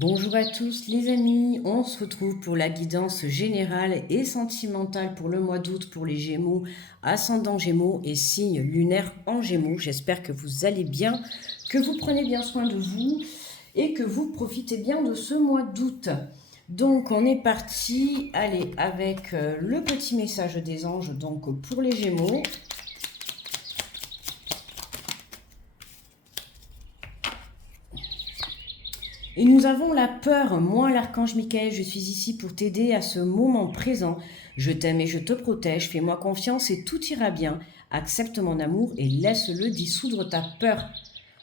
Bonjour à tous les amis, on se retrouve pour la guidance générale et sentimentale pour le mois d'août pour les Gémeaux, ascendant Gémeaux et signe lunaire en Gémeaux. J'espère que vous allez bien, que vous prenez bien soin de vous et que vous profitez bien de ce mois d'août. Donc on est parti, allez, avec le petit message des anges donc pour les Gémeaux. Et nous avons la peur. Moi, l'archange Michael, je suis ici pour t'aider à ce moment présent. Je t'aime et je te protège. Fais-moi confiance et tout ira bien. Accepte mon amour et laisse-le dissoudre ta peur.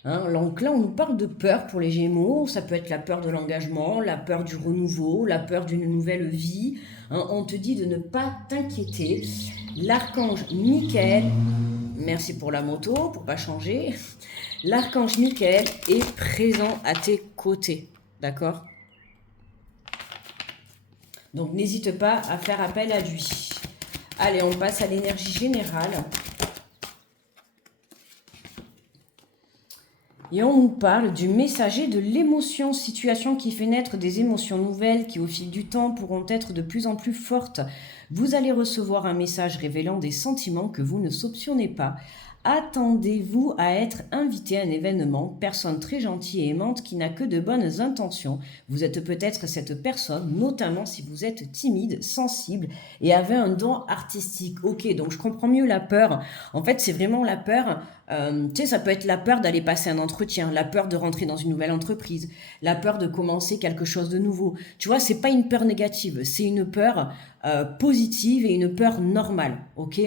Donc là, on nous parle de peur pour les Gémeaux. Ça peut être la peur de l'engagement, la peur du renouveau, la peur d'une nouvelle vie. On te dit de ne pas t'inquiéter. L'archange Michael, merci pour la moto, pour pas changer. L'archange Michael est présent à tes côtés. D'accord? Donc n'hésite pas à faire appel à lui. Allez, on passe à l'énergie générale. Et on nous parle du messager de l'émotion, situation qui fait naître des émotions nouvelles qui au fil du temps pourront être de plus en plus fortes. Vous allez recevoir un message révélant des sentiments que vous ne soupçonnez pas. Attendez-vous à être invité à un événement, personne très gentille et aimante qui n'a que de bonnes intentions. Vous êtes peut-être cette personne, notamment si vous êtes timide, sensible et avez un don artistique. Ok, donc je comprends mieux la peur. En fait, c'est vraiment la peur. Tu sais, ça peut être la peur d'aller passer un entretien, la peur de rentrer dans une nouvelle entreprise, la peur de commencer quelque chose de nouveau. Tu vois, c'est pas une peur négative, c'est une peur positive et une peur normale, ok?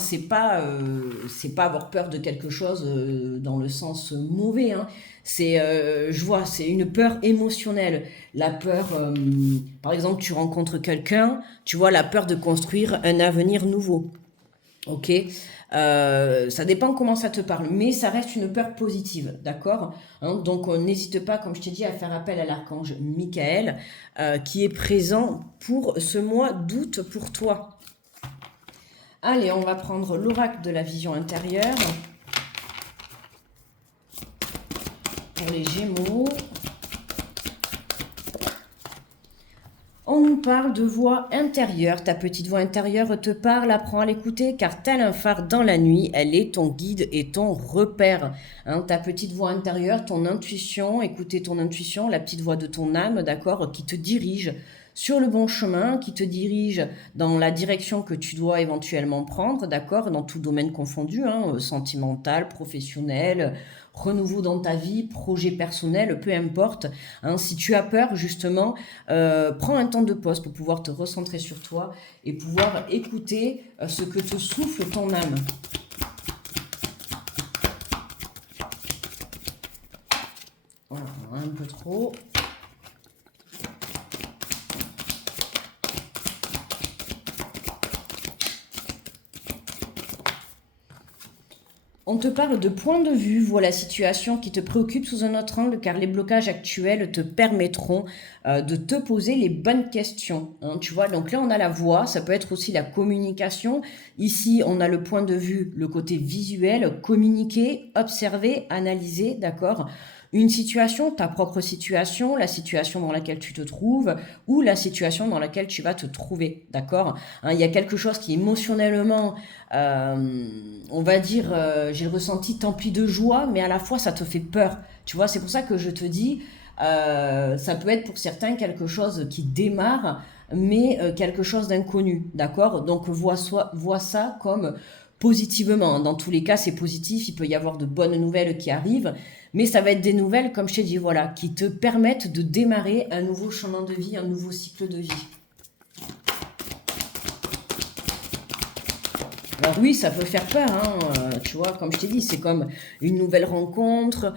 C'est pas avoir peur de quelque chose dans le sens mauvais, hein. Je vois, c'est une peur émotionnelle. La peur, par exemple, tu rencontres quelqu'un, tu vois, la peur de construire un avenir nouveau. Ok, ça dépend comment ça te parle, mais ça reste une peur positive, d'accord? Donc n'hésite pas, comme je t'ai dit, à faire appel à l'archange Michael, qui est présent pour ce mois d'août pour toi. Allez, on va prendre l'oracle de la vision intérieure pour les Gémeaux. On nous parle de voix intérieure. Ta petite voix intérieure te parle, apprends à l'écouter, car tel un phare dans la nuit, elle est ton guide et ton repère. Ta petite voix intérieure, ton intuition, écouter ton intuition, la petite voix de ton âme, d'accord, qui te dirige sur le bon chemin, qui te dirige dans la direction que tu dois éventuellement prendre, d'accord, dans tout domaine confondu, sentimental, professionnel, renouveau dans ta vie, projet personnel, peu importe. Si tu as peur, justement, prends un temps de pause pour pouvoir te recentrer sur toi et pouvoir écouter ce que te souffle ton âme. Voilà, un peu trop. On te parle de point de vue, vois la situation qui te préoccupe sous un autre angle, car les blocages actuels te permettront de te poser les bonnes questions. Tu vois, donc là on a la voix, ça peut être aussi la communication. Ici on a le point de vue, le côté visuel, communiquer, observer, analyser, d'accord? Une situation, ta propre situation, la situation dans laquelle tu te trouves ou la situation dans laquelle tu vas te trouver, d'accord? Il y a quelque chose qui émotionnellement, on va dire, j'ai le ressenti empli de joie, mais à la fois ça te fait peur. Tu vois, c'est pour ça que je te dis, ça peut être pour certains quelque chose qui démarre, mais quelque chose d'inconnu, d'accord? Donc vois ça comme positivement. Dans tous les cas, c'est positif, il peut y avoir de bonnes nouvelles qui arrivent, mais ça va être des nouvelles, comme je t'ai dit, voilà, qui te permettent de démarrer un nouveau chemin de vie, un nouveau cycle de vie. Alors oui, ça peut faire peur, tu vois, comme je t'ai dit, c'est comme une nouvelle rencontre,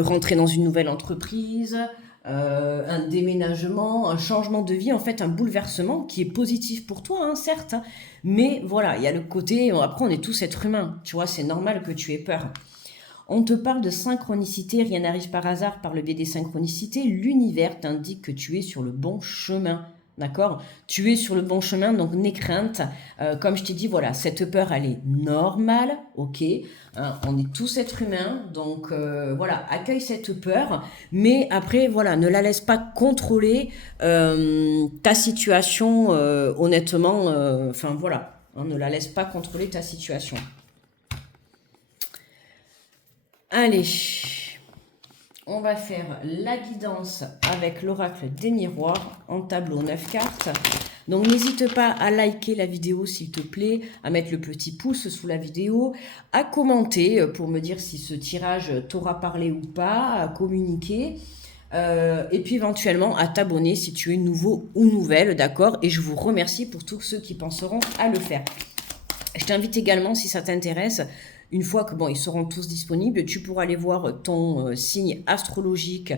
rentrer dans une nouvelle entreprise, un déménagement, un changement de vie, en fait, un bouleversement qui est positif pour toi, certes, mais voilà, il y a le côté, après on est tous êtres humains, tu vois, c'est normal que tu aies peur. On te parle de synchronicité, rien n'arrive par hasard par le biais des synchronicités, l'univers t'indique que tu es sur le bon chemin. D'accord? Tu es sur le bon chemin, donc n'aie crainte. Comme je t'ai dit, voilà, cette peur, elle est normale, ok? Hein, on est tous êtres humains, donc voilà, accueille cette peur, mais après, voilà, ne la laisse pas contrôler ta situation, honnêtement, enfin voilà, hein, ne la laisse pas contrôler ta situation. Allez, on va faire la guidance avec l'oracle des miroirs en tableau 9 cartes. Donc n'hésite pas à liker la vidéo s'il te plaît, à mettre le petit pouce sous la vidéo, à commenter pour me dire si ce tirage t'aura parlé ou pas, à communiquer. Et puis éventuellement à t'abonner si tu es nouveau ou nouvelle, d'accord? Et je vous remercie pour tous ceux qui penseront à le faire. Je t'invite également, si ça t'intéresse, une fois que bon, ils seront tous disponibles, tu pourras aller voir ton signe astrologique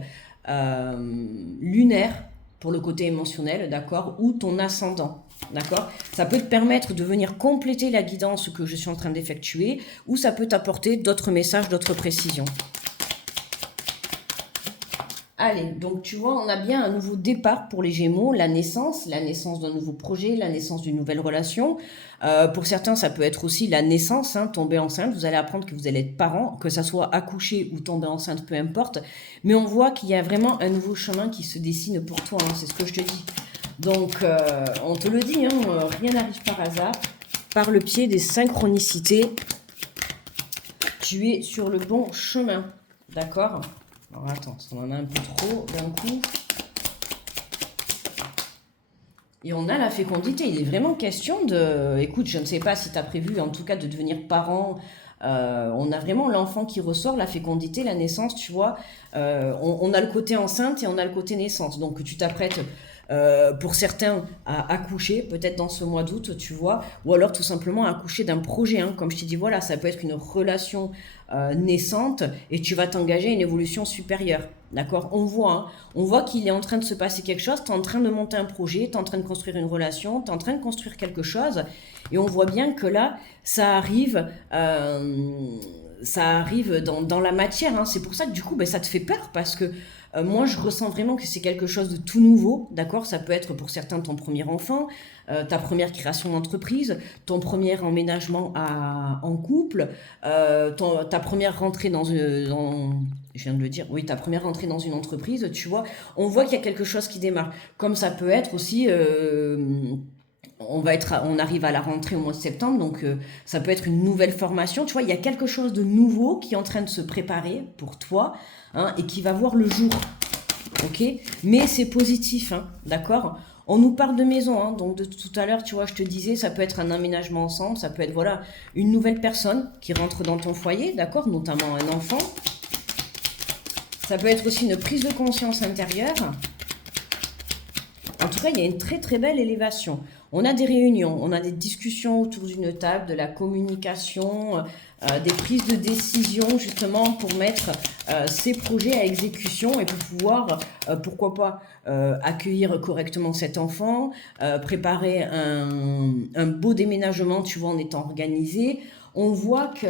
lunaire pour le côté émotionnel, d'accord, ou ton ascendant, d'accord. Ça peut te permettre de venir compléter la guidance que je suis en train d'effectuer, ou ça peut t'apporter d'autres messages, d'autres précisions. Allez, donc tu vois, on a bien un nouveau départ pour les Gémeaux, la naissance d'un nouveau projet, la naissance d'une nouvelle relation. Pour certains, ça peut être aussi la naissance, hein, tomber enceinte. Vous allez apprendre que vous allez être parent, que ça soit accoucher ou tomber enceinte, peu importe. Mais on voit qu'il y a vraiment un nouveau chemin qui se dessine pour toi, hein, c'est ce que je te dis. Donc, on te le dit, hein, rien n'arrive par hasard. Par le pied des synchronicités, tu es sur le bon chemin, d'accord ? Alors attends, on en a un peu trop d'un coup. Et on a la fécondité. Il est vraiment question de... Écoute, je ne sais pas si tu as prévu en tout cas de devenir parent. On a vraiment l'enfant qui ressort, la fécondité, la naissance, tu vois. On a le côté enceinte et on a le côté naissance. Donc tu t'apprêtes pour certains à accoucher, peut-être dans ce mois d'août, tu vois. Ou alors tout simplement à accoucher d'un projet. Hein. Comme je t'ai dit, voilà, ça peut être une relation naissante et tu vas t'engager à une évolution supérieure. D'accord? On voit qu'il est en train de se passer quelque chose, tu es en train de monter un projet, tu es en train de construire une relation, tu es en train de construire quelque chose, et on voit bien que là, ça arrive dans la matière. Hein. C'est pour ça que du coup, ben, ça te fait peur, parce que moi, je ressens vraiment que c'est quelque chose de tout nouveau, d'accord? Ça peut être pour certains ton premier enfant, ta première création d'entreprise, ton premier emménagement en couple, ta première rentrée je viens de le dire, oui, ta première rentrée dans une entreprise, tu vois, on voit qu'il y a quelque chose qui démarre. Comme ça peut être aussi, on arrive à la rentrée au mois de septembre, donc ça peut être une nouvelle formation, tu vois, il y a quelque chose de nouveau qui est en train de se préparer pour toi, hein, et qui va voir le jour, ok? Mais c'est positif, hein, d'accord? On nous parle de maison, hein, donc de tout à l'heure, tu vois, je te disais, ça peut être un emménagement ensemble, ça peut être, voilà, une nouvelle personne qui rentre dans ton foyer, d'accord? Notamment un enfant. Ça peut être aussi une prise de conscience intérieure. En tout cas, il y a une très très belle élévation. On a des réunions, on a des discussions autour d'une table, de la communication, des prises de décision justement pour mettre ces projets à exécution et pour pouvoir, pourquoi pas, accueillir correctement cet enfant, préparer un beau déménagement, tu vois, en étant organisé. On voit que...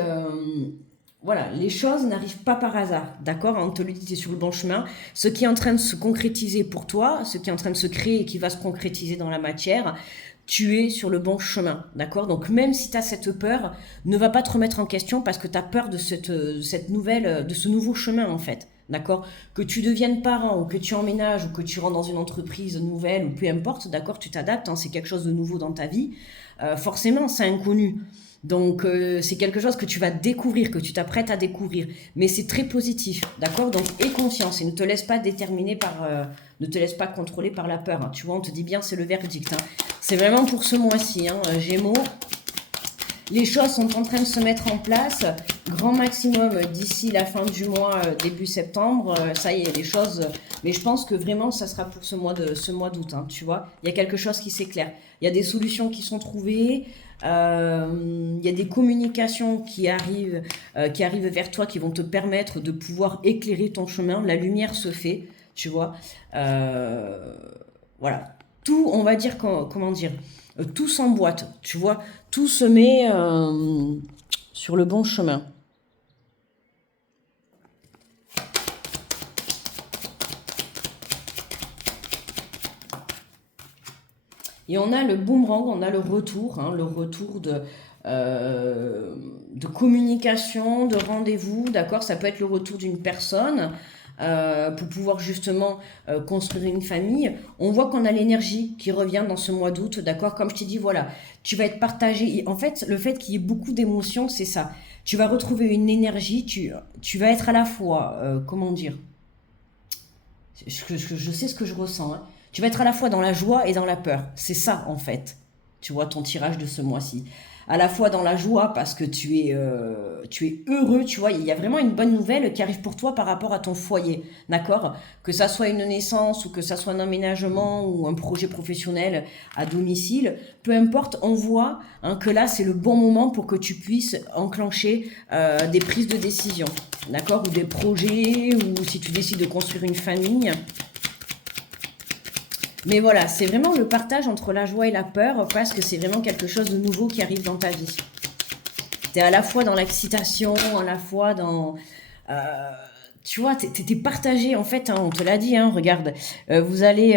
voilà, les choses n'arrivent pas par hasard, d'accord? On te le dit, tu es sur le bon chemin. Ce qui est en train de se concrétiser pour toi, ce qui est en train de se créer et qui va se concrétiser dans la matière, tu es sur le bon chemin, d'accord? Donc même si tu as cette peur, ne va pas te remettre en question parce que tu as peur de cette nouvelle, de ce nouveau chemin en fait, d'accord? Que tu deviennes parent ou que tu emménages ou que tu rentres dans une entreprise nouvelle ou peu importe, d'accord? Tu t'adaptes, hein, c'est quelque chose de nouveau dans ta vie. Forcément, c'est inconnu. Donc c'est quelque chose que tu vas découvrir, que tu t'apprêtes à découvrir. Mais c'est très positif, d'accord? Donc aie confiance et ne te laisse pas déterminer ne te laisse pas contrôler par la peur. Hein. Tu vois, on te dit bien, c'est le verdict. Hein. C'est vraiment pour ce mois-ci, hein, Gémeaux. Les choses sont en train de se mettre en place. Grand maximum d'ici la fin du mois, début septembre. Ça y est, les choses... Mais je pense que vraiment, ça sera pour ce mois d'août, hein, tu vois. Il y a quelque chose qui s'éclaire. Il y a des solutions qui sont trouvées. Il y a des communications qui arrivent vers toi, qui vont te permettre de pouvoir éclairer ton chemin. La lumière se fait, tu vois. Voilà. Tout, on va dire, comment dire, tout s'emboîte, tu vois. Tout se met sur le bon chemin. Et on a le boomerang, on a le retour, hein, le retour de communication, de rendez-vous, d'accord? Ça peut être le retour d'une personne pour pouvoir justement construire une famille. On voit qu'on a l'énergie qui revient dans ce mois d'août, d'accord? Comme je t'ai dit, voilà, tu vas être partagé. Et en fait, le fait qu'il y ait beaucoup d'émotions, c'est ça. Tu vas retrouver une énergie, tu vas être à la fois, comment dire, je sais ce que je ressens, hein. Tu vas être à la fois dans la joie et dans la peur. C'est ça, en fait. Tu vois, ton tirage de ce mois-ci. À la fois dans la joie parce que tu es heureux, tu vois. Il y a vraiment une bonne nouvelle qui arrive pour toi par rapport à ton foyer, d'accord? Que ça soit une naissance ou que ça soit un emménagement ou un projet professionnel à domicile, peu importe, on voit hein, que là, c'est le bon moment pour que tu puisses enclencher des prises de décision, d'accord? Ou des projets, ou si tu décides de construire une famille. Mais voilà, c'est vraiment le partage entre la joie et la peur parce que c'est vraiment quelque chose de nouveau qui arrive dans ta vie. Tu es à la fois dans l'excitation, à la fois dans... tu vois, t'es partagé en fait, hein, on te l'a dit, hein, regarde, vous allez...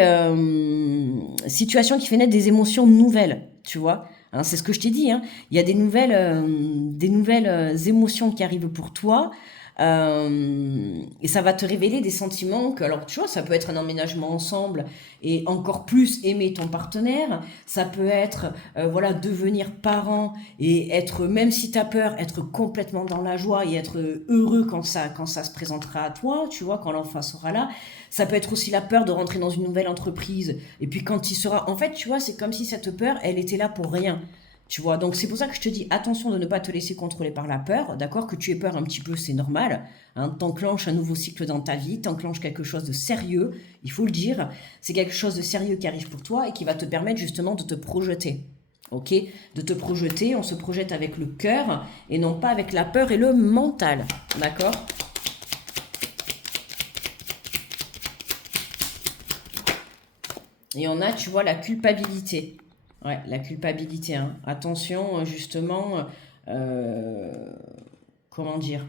situation qui fait naître des émotions nouvelles, tu vois. Hein, c'est ce que je t'ai dit, hein. Il y a des nouvelles émotions qui arrivent pour toi. Et ça va te révéler des sentiments que, alors tu vois, ça peut être un emménagement ensemble et encore plus aimer ton partenaire. Ça peut être, voilà, devenir parent et être, même si tu as peur, être complètement dans la joie et être heureux quand ça se présentera à toi, tu vois, quand l'enfant sera là. Ça peut être aussi la peur de rentrer dans une nouvelle entreprise. Et puis quand il sera... En fait, tu vois, c'est comme si cette peur, elle était là pour rien. Tu vois, donc c'est pour ça que je te dis attention de ne pas te laisser contrôler par la peur, d'accord? Que tu aies peur un petit peu, c'est normal. Hein, t'enclenches un nouveau cycle dans ta vie, t'enclenches quelque chose de sérieux, il faut le dire. C'est quelque chose de sérieux qui arrive pour toi et qui va te permettre justement de te projeter. Ok? De te projeter, on se projette avec le cœur et non pas avec la peur et le mental. D'accord? Et on a, tu vois, la culpabilité. Ouais, la culpabilité, hein. Attention, justement, euh, comment dire?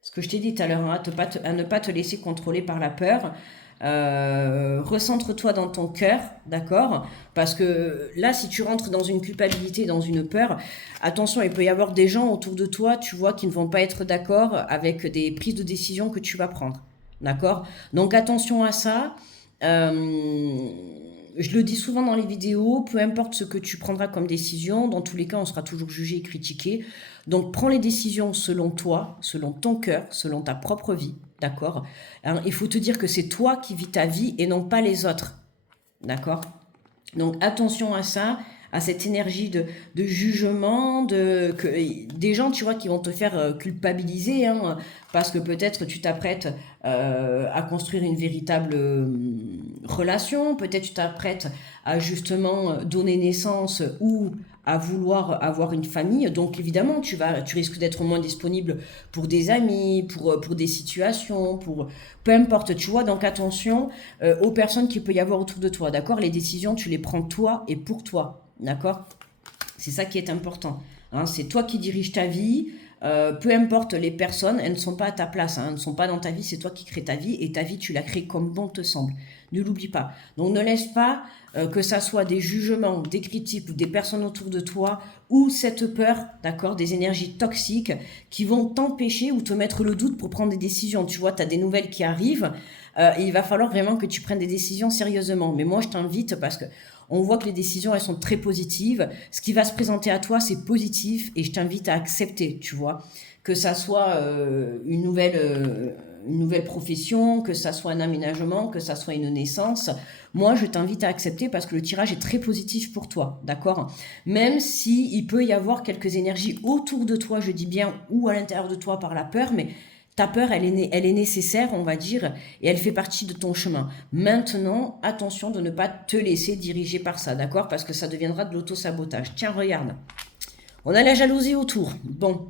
Ce que je t'ai dit tout à l'heure, hein, à ne pas te laisser contrôler par la peur. Recentre-toi dans ton cœur, d'accord? Parce que là, si tu rentres dans une culpabilité, dans une peur, attention, il peut y avoir des gens autour de toi, tu vois, qui ne vont pas être d'accord avec des prises de décision que tu vas prendre, d'accord? Donc attention à ça. Euh, je le dis souvent dans les vidéos, peu importe ce que tu prendras comme décision, dans tous les cas, on sera toujours jugé et critiqué. Donc, prends les décisions selon toi, selon ton cœur, selon ta propre vie, d'accord? Hein, il faut te dire que c'est toi qui vis ta vie et non pas les autres, d'accord? Donc attention à ça, à cette énergie de jugement, des gens, tu vois, qui vont te faire culpabiliser, hein, parce que peut-être tu t'apprêtes à construire une véritable relation, peut-être tu t'apprêtes à justement donner naissance ou à vouloir avoir une famille. Donc évidemment, tu risques d'être moins disponible pour des amis, pour des situations, pour peu importe, tu vois. Donc attention aux personnes qu'il peut y avoir autour de toi, d'accord? Les décisions, tu les prends toi et pour toi, d'accord? C'est ça qui est important, hein. C'est toi qui diriges ta vie. Peu importe les personnes, elles ne sont pas à ta place, hein, elles ne sont pas dans ta vie, c'est toi qui crées ta vie et ta vie tu la crées comme bon te semble. Ne l'oublie pas. Donc ne laisse pas que ça soit des jugements, des critiques ou des personnes autour de toi ou cette peur, d'accord, des énergies toxiques qui vont t'empêcher ou te mettre le doute pour prendre des décisions. Tu vois, tu as des nouvelles qui arrivent et il va falloir vraiment que tu prennes des décisions sérieusement. Mais moi je t'invite parce que on voit que les décisions, elles sont très positives. Ce qui va se présenter à toi, c'est positif et je t'invite à accepter, tu vois. Que ça soit une nouvelle profession, que ça soit un aménagement, que ça soit une naissance. Moi, je t'invite à accepter parce que le tirage est très positif pour toi, d'accord? Même si il peut y avoir quelques énergies autour de toi, je dis bien, ou à l'intérieur de toi par la peur, mais ta peur, elle est nécessaire, on va dire, et elle fait partie de ton chemin. Maintenant, attention de ne pas te laisser diriger par ça, d'accord? Parce que ça deviendra de l'auto-sabotage. Tiens, regarde. On a la jalousie autour. Bon,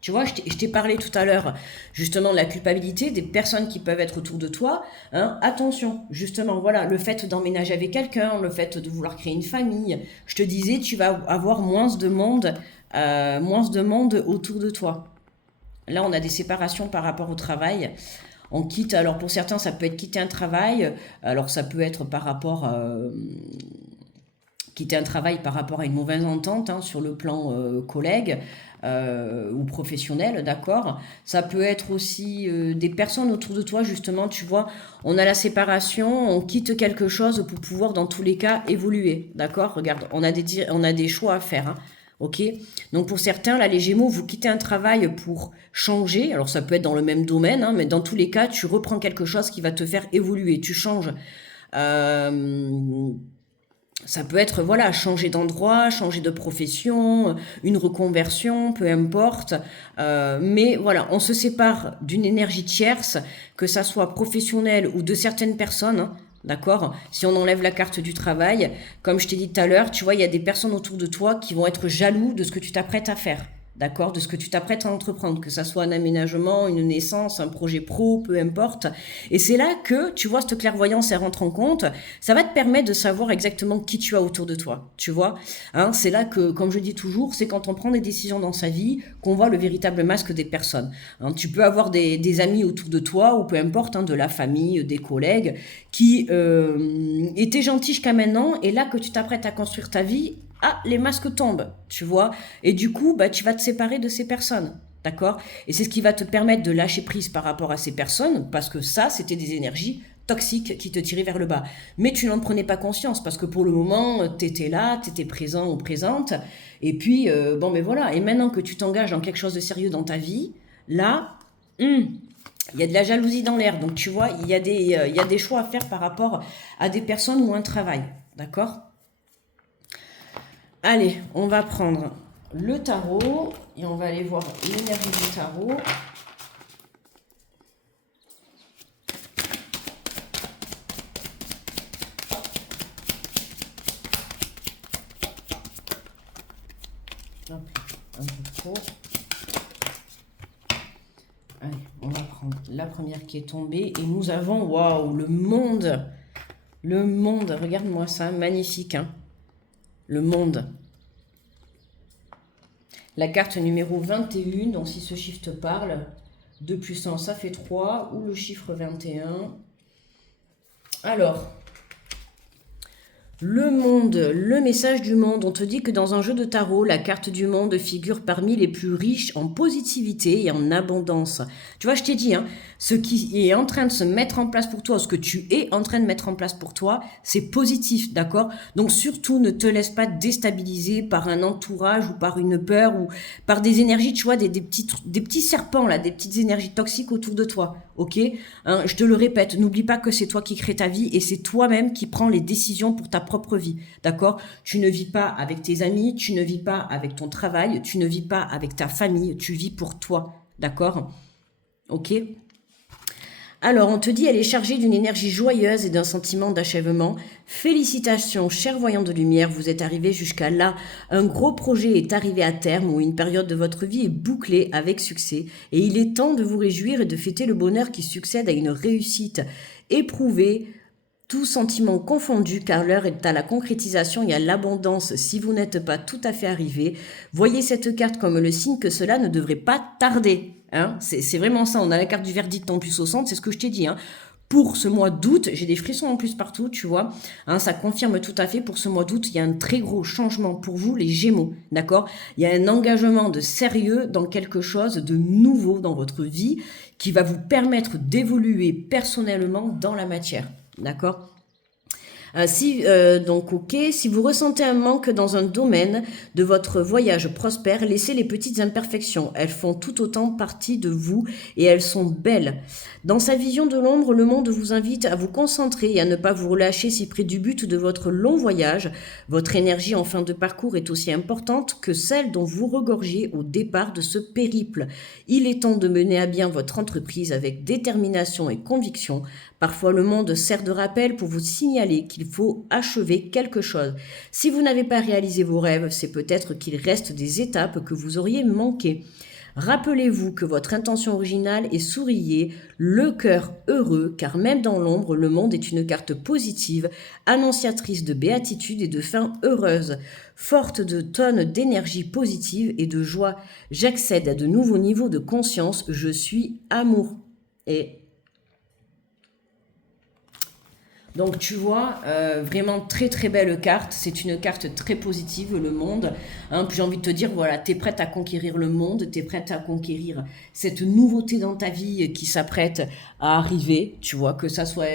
tu vois, je t'ai parlé tout à l'heure justement de la culpabilité des personnes qui peuvent être autour de toi. Hein. Attention, justement, voilà, le fait d'emménager avec quelqu'un, le fait de vouloir créer une famille. Je te disais, tu vas avoir moins de monde autour de toi. Là, on a des séparations par rapport au travail. On quitte, alors pour certains, ça peut être quitter un travail, alors ça peut être quitter un travail par rapport à une mauvaise entente hein, sur le plan collègue ou professionnel, d'accord. Ça peut être aussi des personnes autour de toi, justement, tu vois, on a la séparation, on quitte quelque chose pour pouvoir, dans tous les cas, évoluer, d'accord. Regarde, on a des choix à faire, hein. Ok, donc pour certains, là, les Gémeaux, vous quittez un travail pour changer. Alors ça peut être dans le même domaine, hein, mais dans tous les cas, tu reprends quelque chose qui va te faire évoluer. Tu changes. Euh, Ça peut être, voilà, changer d'endroit, changer de profession, une reconversion, peu importe. Mais voilà, on se sépare d'une énergie tierce, que ça soit professionnelle ou de certaines personnes, hein, d'accord? Si on enlève la carte du travail, comme je t'ai dit tout à l'heure, tu vois, il y a des personnes autour de toi qui vont être jaloux de ce que tu t'apprêtes à faire. D'accord, de ce que tu t'apprêtes à entreprendre, que ça soit un aménagement, une naissance, un projet pro, peu importe. Et c'est là que, tu vois, cette clairvoyance, elle rentre en compte. Ça va te permettre de savoir exactement qui tu as autour de toi, tu vois. Hein, c'est là que, comme je dis toujours, c'est quand on prend des décisions dans sa vie qu'on voit le véritable masque des personnes. Hein, tu peux avoir des amis autour de toi, ou peu importe, hein, de la famille, des collègues, qui étaient gentils jusqu'à maintenant, et là que tu t'apprêtes à construire ta vie, ah, les masques tombent, tu vois. Et du coup, bah, tu vas te séparer de ces personnes. D'accord. Et c'est ce qui va te permettre de lâcher prise par rapport à ces personnes, parce que ça, c'était des énergies toxiques qui te tiraient vers le bas. Mais tu n'en prenais pas conscience, parce que pour le moment, tu étais là, tu étais présent ou présente. Et puis, bon, mais voilà. Et maintenant que tu t'engages dans quelque chose de sérieux dans ta vie, là, il y a de la jalousie dans l'air. Donc, tu vois, il y a des choix à faire par rapport à des personnes ou un travail. D'accord. Allez, on va prendre le tarot et on va aller voir l'énergie du tarot. Hop, un peu trop. Allez, on va prendre la première qui est tombée et nous avons, waouh, le monde. Le monde, regarde-moi ça, magnifique, hein. Le monde. La carte numéro 21, donc si ce chiffre te parle, 2 puissance, ça fait 3, ou le chiffre 21. Alors, le monde, le message du monde, on te dit que dans un jeu de tarot, la carte du monde figure parmi les plus riches en positivité et en abondance. Tu vois, je t'ai dit, hein, ce qui est en train de se mettre en place pour toi, ce que tu es en train de mettre en place pour toi, c'est positif, d'accord? Donc surtout, ne te laisse pas déstabiliser par un entourage ou par une peur ou par des énergies, tu vois, des petits serpents, là, des petites énergies toxiques autour de toi, ok? Hein, je te le répète, n'oublie pas que c'est toi qui crée ta vie et c'est toi-même qui prends les décisions pour ta propre vie, d'accord? Tu ne vis pas avec tes amis, tu ne vis pas avec ton travail, tu ne vis pas avec ta famille, tu vis pour toi, d'accord? Ok? Alors, on te dit, elle est chargée d'une énergie joyeuse et d'un sentiment d'achèvement. Félicitations, cher voyant de lumière, vous êtes arrivé jusqu'à là. Un gros projet est arrivé à terme ou une période de votre vie est bouclée avec succès. Et il est temps de vous réjouir et de fêter le bonheur qui succède à une réussite éprouvée, tout sentiment confondu, car l'heure est à la concrétisation et à l'abondance si vous n'êtes pas tout à fait arrivé. Voyez cette carte comme le signe que cela ne devrait pas tarder. Hein, c'est vraiment ça, on a la carte du verdict en plus au centre, c'est ce que je t'ai dit. Hein. Pour ce mois d'août, j'ai des frissons en plus partout, tu vois. Hein, ça confirme tout à fait, pour ce mois d'août, il y a un très gros changement pour vous, les Gémeaux, d'accord? Il y a un engagement de sérieux dans quelque chose de nouveau dans votre vie qui va vous permettre d'évoluer personnellement dans la matière. D'accord. Donc, ok, si vous ressentez un manque dans un domaine de votre voyage prospère, laissez les petites imperfections. Elles font tout autant partie de vous et elles sont belles. Dans sa vision de l'ombre, le monde vous invite à vous concentrer et à ne pas vous relâcher si près du but de votre long voyage. Votre énergie en fin de parcours est aussi importante que celle dont vous regorgez au départ de ce périple. Il est temps de mener à bien votre entreprise avec détermination et conviction. Parfois, le monde sert de rappel pour vous signaler qu'il faut achever quelque chose. Si vous n'avez pas réalisé vos rêves, c'est peut-être qu'il reste des étapes que vous auriez manquées. Rappelez-vous que votre intention originale est souriez, le cœur heureux, car même dans l'ombre, le monde est une carte positive, annonciatrice de béatitude et de fin heureuse, forte de tonnes d'énergie positive et de joie. J'accède à de nouveaux niveaux de conscience, je suis amour. Et Donc tu vois, vraiment très très belle carte. C'est une carte très positive, le monde. Hein, puis j'ai envie de te dire, voilà, tu es prête à conquérir le monde, tu es prête à conquérir cette nouveauté dans ta vie qui s'apprête à arriver. Tu vois, que ça soit...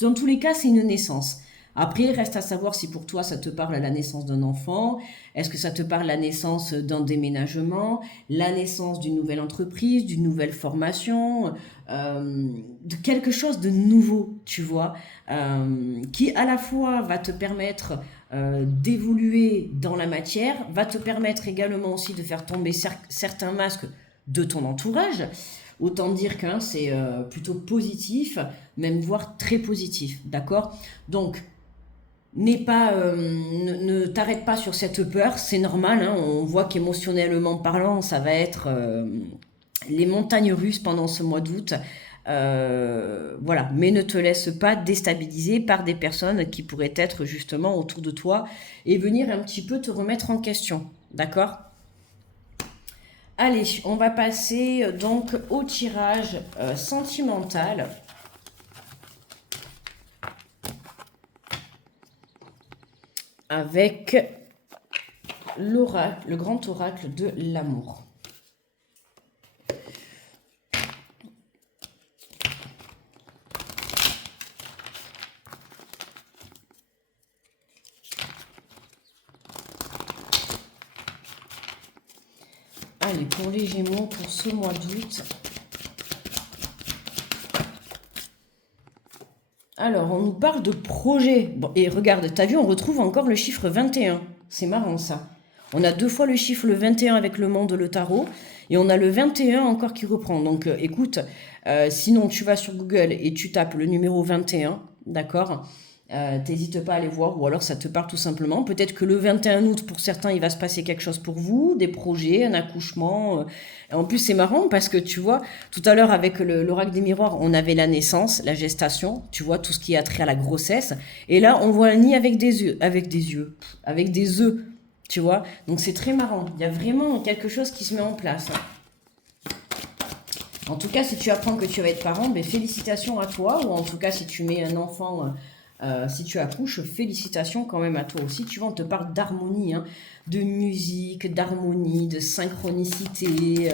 Dans tous les cas, c'est une naissance. Après, il reste à savoir si pour toi ça te parle à la naissance d'un enfant, est-ce que ça te parle la naissance d'un déménagement, la naissance d'une nouvelle entreprise, d'une nouvelle formation, de quelque chose de nouveau, tu vois, qui à la fois va te permettre d'évoluer dans la matière, va te permettre également aussi de faire tomber certains masques de ton entourage. Autant dire qu'un, c'est plutôt positif, même voire très positif, d'accord? Donc, ne t'arrête pas sur cette peur, c'est normal, hein, on voit qu'émotionnellement parlant, ça va être les montagnes russes pendant ce mois d'août. Voilà, mais ne te laisse pas déstabiliser par des personnes qui pourraient être justement autour de toi et venir un petit peu te remettre en question, d'accord? Allez, on va passer donc au tirage sentimental. Avec l'oracle, le grand oracle de l'amour. Allez, pour les Gémeaux, pour ce mois d'août. Alors, on nous parle de projet. Bon, et regarde, t'as vu, on retrouve encore le chiffre 21. C'est marrant ça. On a deux fois le chiffre le 21 avec le monde, le tarot, et on a le 21 encore qui reprend. Donc écoute, sinon tu vas sur Google et tu tapes le numéro 21, d'accord? T'hésites pas à aller voir, ou alors ça te parle tout simplement. Peut-être que le 21 août, pour certains, il va se passer quelque chose pour vous, des projets, un accouchement. En plus, c'est marrant parce que tu vois, tout à l'heure avec l'oracle des miroirs, on avait la naissance, la gestation, tu vois, tout ce qui a trait à la grossesse. Et là, on voit un nid avec des œufs, avec des œufs, tu vois. Donc c'est très marrant. Il y a vraiment quelque chose qui se met en place. En tout cas, si tu apprends que tu vas être parent, ben, félicitations à toi. Ou en tout cas, si tu mets un enfant, si tu accouches, félicitations quand même à toi aussi. Tu vois, on te parle d'harmonie, hein, de musique, d'harmonie, de synchronicité.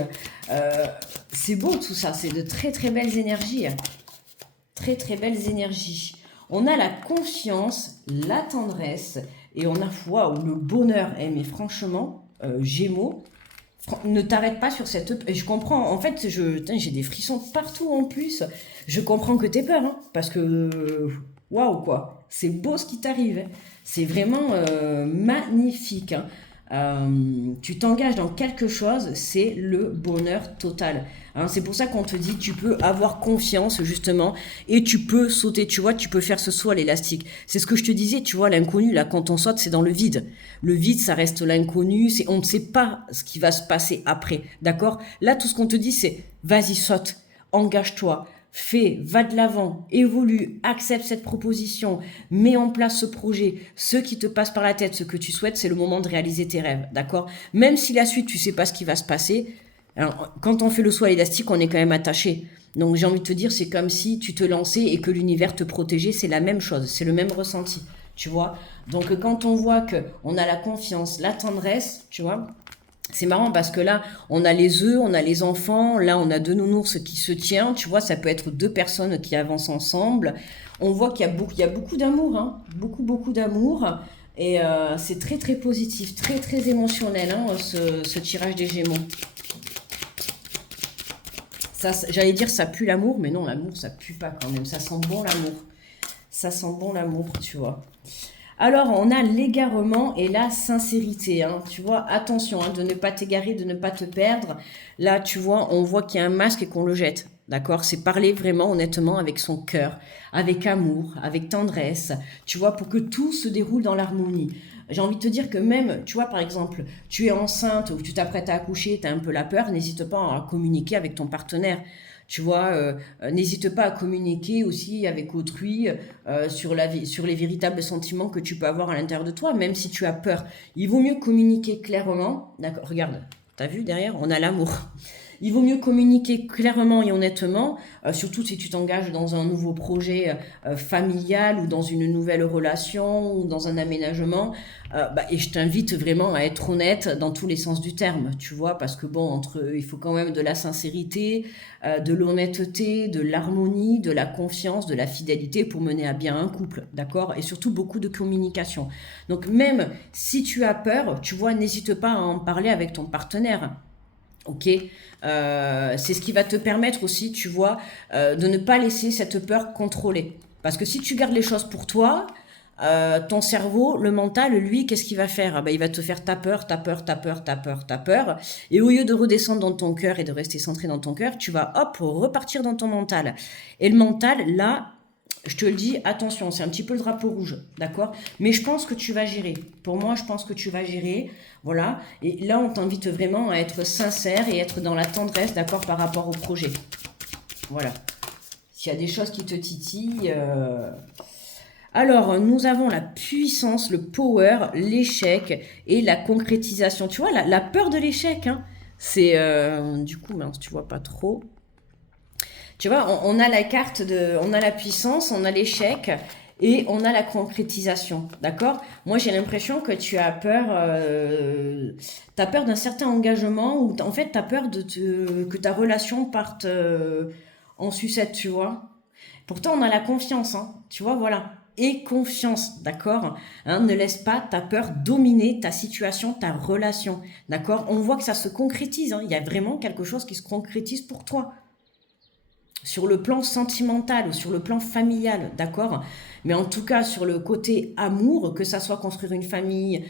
C'est beau tout ça, c'est de très très belles énergies. Très très belles énergies. On a la confiance, la tendresse et on a waouh, le bonheur. Eh, mais franchement, Gémeaux, ne t'arrête pas sur cette... Et je comprends, en fait, j'ai des frissons partout en plus. Je comprends que t'aies peur, hein, parce que... Waouh, quoi. C'est beau ce qui t'arrive, hein. C'est vraiment magnifique, hein. Tu t'engages dans quelque chose, c'est le bonheur total, hein. C'est pour ça qu'on te dit, tu peux avoir confiance, justement, et tu peux sauter, tu vois, tu peux faire ce saut à l'élastique. C'est ce que je te disais, tu vois, l'inconnu, là, quand on saute, c'est dans le vide. Le vide, ça reste l'inconnu, on ne sait pas ce qui va se passer après, d'accord? Là, tout ce qu'on te dit, c'est, vas-y, saute, engage-toi, fais, va de l'avant, évolue, accepte cette proposition, mets en place ce projet, ce qui te passe par la tête, ce que tu souhaites, c'est le moment de réaliser tes rêves, d'accord? Même si la suite, tu sais pas ce qui va se passer, alors, quand on fait le saut à l'élastique, on est quand même attaché. Donc j'ai envie de te dire, c'est comme si tu te lançais et que l'univers te protégeait, c'est la même chose, c'est le même ressenti, tu vois? Donc quand on voit que on a la confiance, la tendresse, tu vois? C'est marrant parce que là, on a les œufs, on a les enfants, là, on a deux nounours qui se tiennent, tu vois, ça peut être deux personnes qui avancent ensemble. On voit qu'il y a beaucoup d'amour, hein, beaucoup, beaucoup d'amour. Et c'est très, très positif, très, très émotionnel, hein, ce tirage des Gémeaux. Ça, j'allais dire ça pue l'amour, mais non, l'amour, ça pue pas quand même. Ça sent bon l'amour. Ça sent bon l'amour, tu vois. Alors, on a l'égarement et la sincérité, hein. Tu vois, attention, hein, de ne pas t'égarer, de ne pas te perdre. Là, tu vois, on voit qu'il y a un masque et qu'on le jette. D'accord? C'est parler vraiment honnêtement avec son cœur, avec amour, avec tendresse, tu vois, pour que tout se déroule dans l'harmonie. J'ai envie de te dire que même, tu vois, par exemple, tu es enceinte ou tu t'apprêtes à accoucher, tu as un peu la peur, n'hésite pas à communiquer avec ton partenaire. Tu vois, n'hésite pas à communiquer aussi avec autrui sur les véritables sentiments que tu peux avoir à l'intérieur de toi, même si tu as peur. Il vaut mieux communiquer clairement. D'accord, regarde, t'as vu derrière, on a l'amour. il vaut mieux communiquer clairement et honnêtement, surtout si tu t'engages dans un nouveau projet familial ou dans une nouvelle relation ou dans un aménagement. Et je t'invite vraiment à être honnête dans tous les sens du terme, tu vois, parce que bon, il faut quand même de la sincérité, de l'honnêteté, de l'harmonie, de la confiance, de la fidélité pour mener à bien un couple, d'accord? Et surtout beaucoup de communication. Donc même si tu as peur, tu vois, n'hésite pas à en parler avec ton partenaire. Ok, c'est ce qui va te permettre aussi, tu vois, de ne pas laisser cette peur contrôler. Parce que si tu gardes les choses pour toi, ton cerveau, le mental, lui, qu'est-ce qu'il va faire? Ah ben, il va te faire ta peur, ta peur, ta peur, ta peur, ta peur. Et au lieu de redescendre dans ton cœur et de rester centré dans ton cœur, tu vas, hop, repartir dans ton mental. Et le mental, là, je te le dis, attention, c'est un petit peu le drapeau rouge, d'accord? Mais je pense que tu vas gérer. Pour moi, je pense que tu vas gérer, voilà. Et là, on t'invite vraiment à être sincère et être dans la tendresse, d'accord, par rapport au projet. Voilà. S'il y a des choses qui te titillent... Alors, nous avons la puissance, le power, l'échec et la concrétisation. Tu vois, la peur de l'échec, hein, c'est... du coup, mince, tu vois pas trop. Tu vois, on a la carte de... On a la puissance, on a l'échec et on a la concrétisation, d'accord? Moi, j'ai l'impression que tu as peur... t'as peur d'un certain engagement ou en fait, t'as peur que ta relation parte en sucette, tu vois? Pourtant, on a la confiance, hein, tu vois, voilà. Et confiance, d'accord, hein, ne laisse pas ta peur dominer ta situation, ta relation, d'accord. On voit que ça se concrétise, hein, il y a vraiment quelque chose qui se concrétise pour toi sur le plan sentimental ou sur le plan familial, d'accord? Mais en tout cas, sur le côté amour, que ça soit construire une famille,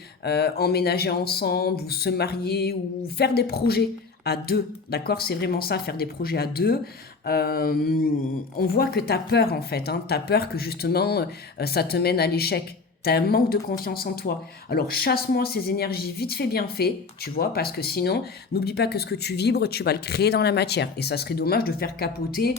emménager ensemble, ou se marier, ou faire des projets à deux, d'accord? C'est vraiment ça, faire des projets à deux. On voit que tu as peur, en fait, hein, tu as peur que justement, ça te mène à l'échec. Tu as un manque de confiance en toi. Alors, chasse-moi ces énergies vite fait, bien fait, tu vois, parce que sinon, n'oublie pas que ce que tu vibres, tu vas le créer dans la matière. Et ça serait dommage de faire capoter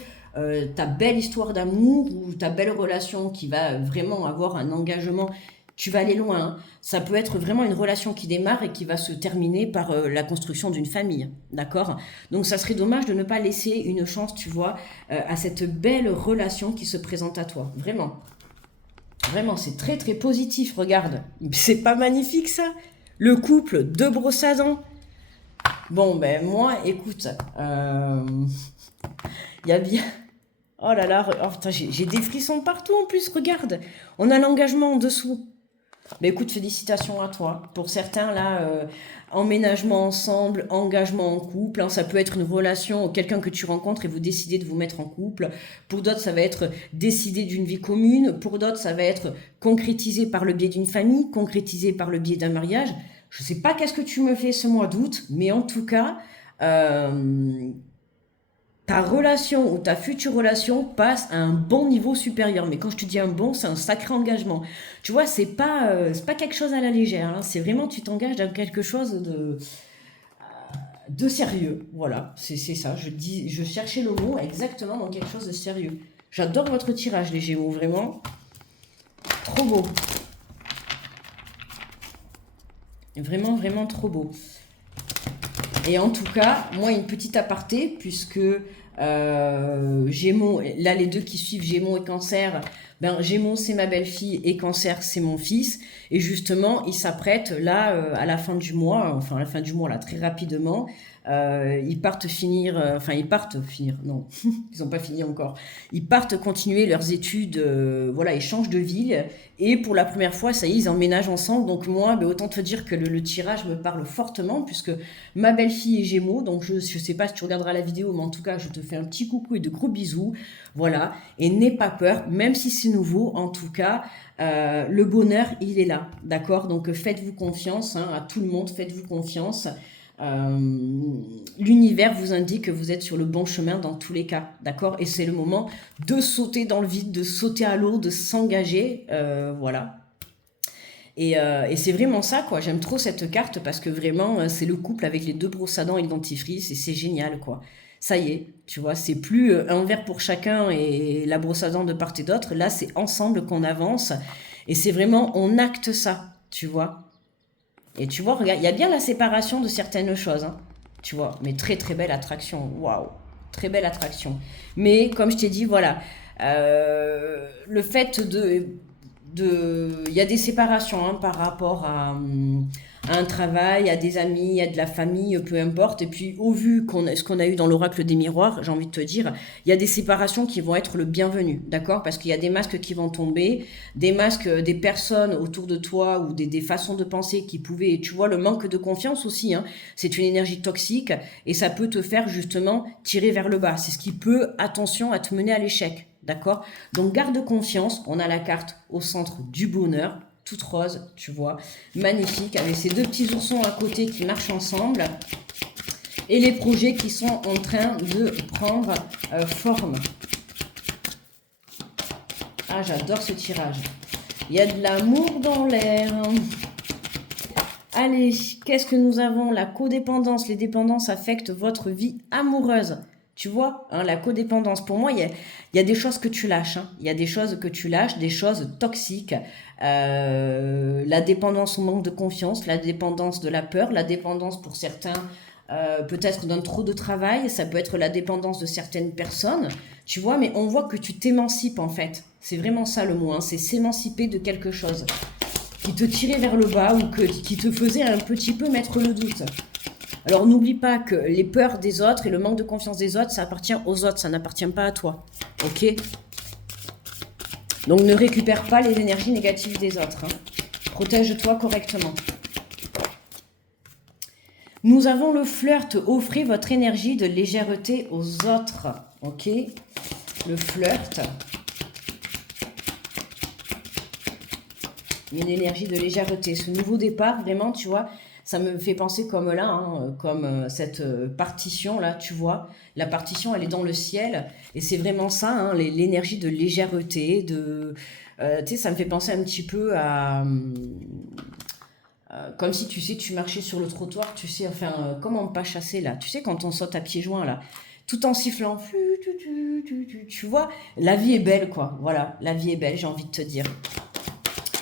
ta belle histoire d'amour ou ta belle relation qui va vraiment avoir un engagement. Tu vas aller loin, hein. Ça peut être vraiment une relation qui démarre et qui va se terminer par la construction d'une famille, d'accord? Donc ça serait dommage de ne pas laisser une chance, tu vois, à cette belle relation qui se présente à toi, vraiment. Vraiment, c'est très très positif, regarde. C'est pas magnifique ça? Le couple, deux brosses à dents. Bon, ben moi, écoute, il y a bien... Oh là là, oh, putain, j'ai des frissons partout en plus, regarde. On a l'engagement en dessous. Mais écoute, félicitations à toi. Pour certains, là, emménagement ensemble, engagement en couple, hein, ça peut être une relation, quelqu'un que tu rencontres et vous décidez de vous mettre en couple. Pour d'autres, ça va être décider d'une vie commune. Pour d'autres, ça va être concrétisé par le biais d'une famille, concrétisé par le biais d'un mariage. Je sais pas qu'est-ce que tu me fais ce mois d'août, mais en tout cas, euh, ta relation ou ta future relation passe à un bon niveau supérieur. Mais quand je te dis un bon, c'est un sacré engagement. Tu vois, c'est pas quelque chose à la légère, hein. C'est vraiment, tu t'engages dans quelque chose de sérieux. Voilà, c'est ça. Je cherchais le mot exactement dans quelque chose de sérieux. J'adore votre tirage, les Gémeaux, vraiment. Trop beau. Vraiment, vraiment trop beau. Et en tout cas, moi, une petite aparté, puisque Gémeaux, là, les deux qui suivent, Gémeaux et Cancer, ben, Gémeaux, c'est ma belle-fille et Cancer, c'est mon fils. Et justement, ils s'apprêtent, là, à la fin du mois, enfin, à la fin du mois, là, très rapidement, ils partent finir, non, ils n'ont pas fini encore. Ils partent continuer leurs études, voilà, ils changent de ville. Et pour la première fois, ça y est, ils emménagent ensemble. Donc moi, ben, autant te dire que le tirage me parle fortement, puisque ma belle-fille est Gémeaux. Donc je sais pas si tu regarderas la vidéo, mais en tout cas, je te fais un petit coucou et de gros bisous. Voilà. Et n'aie pas peur, même si c'est nouveau, en tout cas, le bonheur, il est là. D'accord? Donc faites-vous confiance, hein, à tout le monde, faites-vous confiance. L'univers vous indique que vous êtes sur le bon chemin dans tous les cas, d'accord? Et c'est le moment de sauter dans le vide, de sauter à l'eau, de s'engager, voilà. Et c'est vraiment ça, quoi. J'aime trop cette carte parce que vraiment, c'est le couple avec les deux brosses à dents et le dentifrice et c'est génial, quoi. Ça y est, tu vois, c'est plus un verre pour chacun et la brosse à dents de part et d'autre. Là, c'est ensemble qu'on avance et c'est vraiment, on acte ça, tu vois. Et tu vois, regarde, il y a bien la séparation de certaines choses, hein. tu vois. Mais très très belle attraction, waouh, très belle attraction. Mais comme je t'ai dit, voilà, le fait il y a des séparations hein, par rapport à un travail, à des amis, à de la famille, peu importe. Et puis, au vu ce qu'on a eu dans l'oracle des miroirs, j'ai envie de te dire, il y a des séparations qui vont être le bienvenu, d'accord? Parce qu'il y a des masques qui vont tomber, des masques des personnes autour de toi ou des façons de penser qui pouvaient, tu vois, le manque de confiance aussi, hein, c'est une énergie toxique et ça peut te faire justement tirer vers le bas. C'est ce qui peut, attention, à te mener à l'échec. D'accord? Donc garde confiance, on a la carte au centre du bonheur, toute rose, tu vois, magnifique, avec ces deux petits oursons à côté qui marchent ensemble, et les projets qui sont en train de prendre forme. Ah, j'adore ce tirage. Il y a de l'amour dans l'air. Allez, qu'est-ce que nous avons? La codépendance. Les dépendances affectent votre vie amoureuse. Tu vois, hein, la codépendance, pour moi, il y a des choses que tu lâches. Hein. Il y a des choses que tu lâches, des choses toxiques. La dépendance au manque de confiance, la dépendance de la peur, la dépendance pour certains, peut-être d'un trop de travail. Ça peut être la dépendance de certaines personnes. Tu vois, mais on voit que tu t'émancipes en fait. C'est vraiment ça le mot, hein, c'est s'émanciper de quelque chose qui te tirait vers le bas ou qui te faisait un petit peu mettre le doute. Alors n'oublie pas que les peurs des autres et le manque de confiance des autres, ça appartient aux autres, ça n'appartient pas à toi. Ok? Donc ne récupère pas les énergies négatives des autres. Hein. Protège-toi correctement. Nous avons le flirt. Offrez votre énergie de légèreté aux autres. Ok? Le flirt. Une énergie de légèreté. Ce nouveau départ, vraiment, tu vois, ça me fait penser comme là, hein, comme cette partition-là, tu vois. La partition, elle est dans le ciel. Et c'est vraiment ça, hein, l'énergie de légèreté. Tu sais, ça me fait penser un petit peu à... comme si, tu sais, tu marchais sur le trottoir, tu sais, enfin, comment pas chasser, là. Tu sais, quand on saute à pieds joints, là. Tout en sifflant. Tu vois, la vie est belle, quoi. Voilà, la vie est belle, j'ai envie de te dire.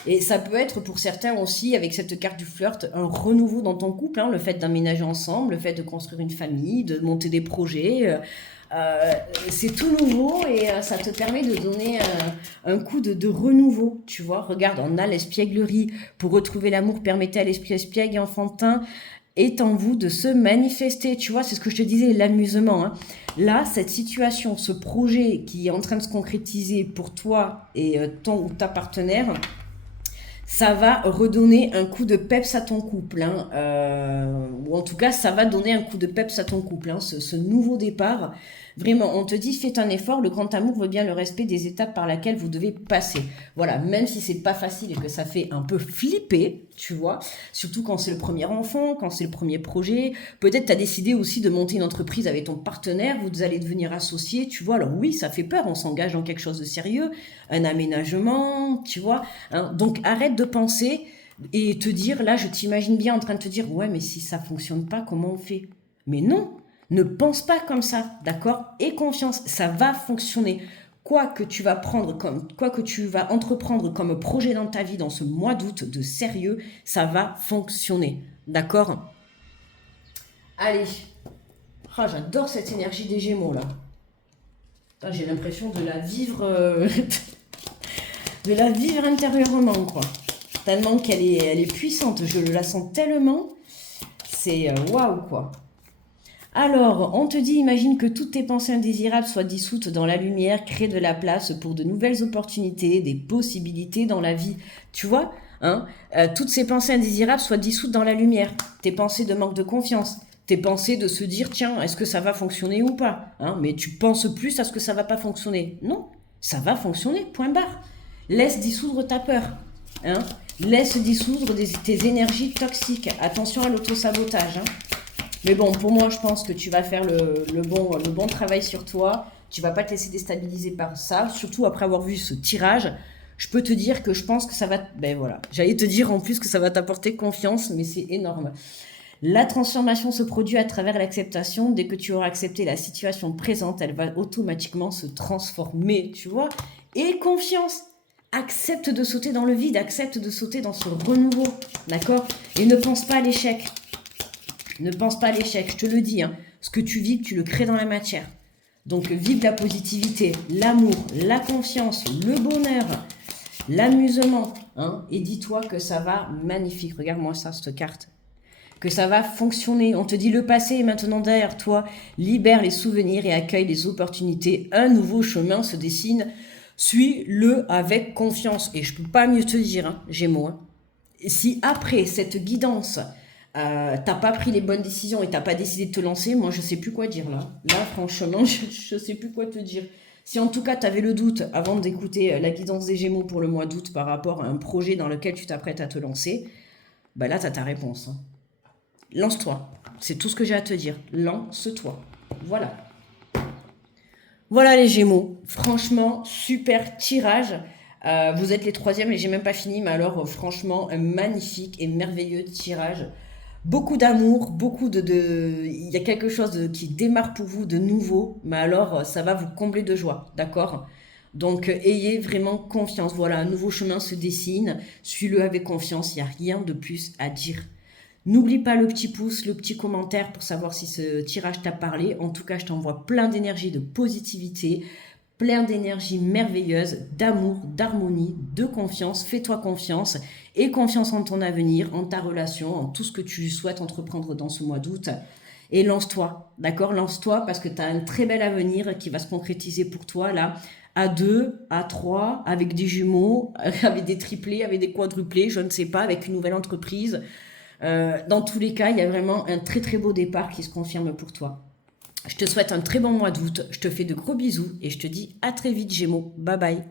Et ça peut être pour certains aussi, avec cette carte du flirt, un renouveau dans ton couple, hein, le fait d'emménager ensemble, le fait de construire une famille, de monter des projets. C'est tout nouveau et ça te permet de donner un coup de renouveau, tu vois. Regarde, on a l'espièglerie. Pour retrouver l'amour, permettez à l'esprit espiègle et enfantin est en vous de se manifester. Tu vois, c'est ce que je te disais, l'amusement. Hein. Là, cette situation, ce projet qui est en train de se concrétiser pour toi et ton ou ta partenaire, ça va redonner un coup de peps à ton couple. Hein, ou en tout cas, ça va donner un coup de peps à ton couple. Hein, ce nouveau départ, vraiment, on te dit, fais un effort, le grand amour veut bien le respect des étapes par lesquelles vous devez passer. Voilà, même si c'est pas facile et que ça fait un peu flipper, tu vois, surtout quand c'est le premier enfant, quand c'est le premier projet. Peut-être tu as décidé aussi de monter une entreprise avec ton partenaire, vous allez devenir associés, tu vois. Alors oui, ça fait peur, on s'engage dans quelque chose de sérieux, un aménagement, tu vois. Hein. Donc arrête de penser et te dire, là, je t'imagine bien en train de te dire, ouais, mais si ça fonctionne pas, comment on fait? Mais non, ne pense pas comme ça, d'accord? Aie confiance, ça va fonctionner. Quoi que tu vas entreprendre comme projet dans ta vie dans ce mois d'août de sérieux, ça va fonctionner, d'accord? Allez, oh, j'adore cette énergie des Gémeaux là. J'ai l'impression de la vivre, de la vivre intérieurement quoi. Tellement qu'elle est puissante, je la sens tellement, c'est waouh quoi. Alors, on te dit, imagine que toutes tes pensées indésirables soient dissoutes dans la lumière, crée de la place pour de nouvelles opportunités, des possibilités dans la vie. Tu vois, hein, toutes ces pensées indésirables soient dissoutes dans la lumière. Tes pensées de manque de confiance, tes pensées de se dire, tiens, est-ce que ça va fonctionner ou pas, hein, mais tu penses plus à ce que ça va pas fonctionner. Non, ça va fonctionner, point barre. Laisse dissoudre ta peur. Hein. Laisse dissoudre tes énergies toxiques. Attention à l'autosabotage. Hein. Mais bon, pour moi, je pense que tu vas faire le bon travail sur toi. Tu vas pas te laisser déstabiliser par ça. Surtout après avoir vu ce tirage, je peux te dire que je pense que ça va... Ben voilà, j'allais te dire en plus que ça va t'apporter confiance, mais c'est énorme. La transformation se produit à travers l'acceptation. Dès que tu auras accepté la situation présente, elle va automatiquement se transformer, tu vois. Et confiance. Accepte de sauter dans le vide, accepte de sauter dans ce renouveau, d'accord? Et ne pense pas à l'échec. Ne pense pas à l'échec, je te le dis. Hein. Ce que tu vis, tu le crées dans la matière. Donc, vive la positivité, l'amour, la confiance, le bonheur, l'amusement. Hein, et dis-toi que ça va magnifique. Regarde-moi ça, cette carte. Que ça va fonctionner. On te dit le passé est maintenant derrière toi. Libère les souvenirs et accueille les opportunités. Un nouveau chemin se dessine. Suis-le avec confiance. Et je peux pas mieux te dire, hein, Gémeaux. Hein. Si après cette guidance, t'as pas pris les bonnes décisions et t'as pas décidé de te lancer, moi je sais plus quoi dire là. Là, franchement, je sais plus quoi te dire. Si en tout cas tu avais le doute avant d'écouter la guidance des Gémeaux pour le mois d'août par rapport à un projet dans lequel tu t'apprêtes à te lancer, bah là, tu as ta réponse. Hein. Lance-toi. C'est tout ce que j'ai à te dire. Lance-toi. Voilà. Voilà les Gémeaux. Franchement, super tirage. Vous êtes les troisièmes et j'ai même pas fini, mais alors franchement, un magnifique et merveilleux tirage. Beaucoup d'amour, Il y a quelque chose qui démarre pour vous de nouveau, mais alors ça va vous combler de joie, d'accord? Donc ayez vraiment confiance. Voilà, un nouveau chemin se dessine. Suis-le avec confiance, il n'y a rien de plus à dire. N'oublie pas le petit pouce, le petit commentaire pour savoir si ce tirage t'a parlé. En tout cas, je t'envoie plein d'énergie, de positivité, plein d'énergie merveilleuse, d'amour, d'harmonie, de confiance. Fais-toi confiance et confiance en ton avenir, en ta relation, en tout ce que tu souhaites entreprendre dans ce mois d'août. Et lance-toi, d'accord? Lance-toi parce que tu as un très bel avenir qui va se concrétiser pour toi là, à 2, à 3, avec des jumeaux, avec des triplés, avec des quadruplés, je ne sais pas, avec une nouvelle entreprise. Dans tous les cas, il y a vraiment un très très beau départ qui se confirme pour toi. Je te souhaite un très bon mois d'août, je te fais de gros bisous et je te dis à très vite Gémeaux, bye bye.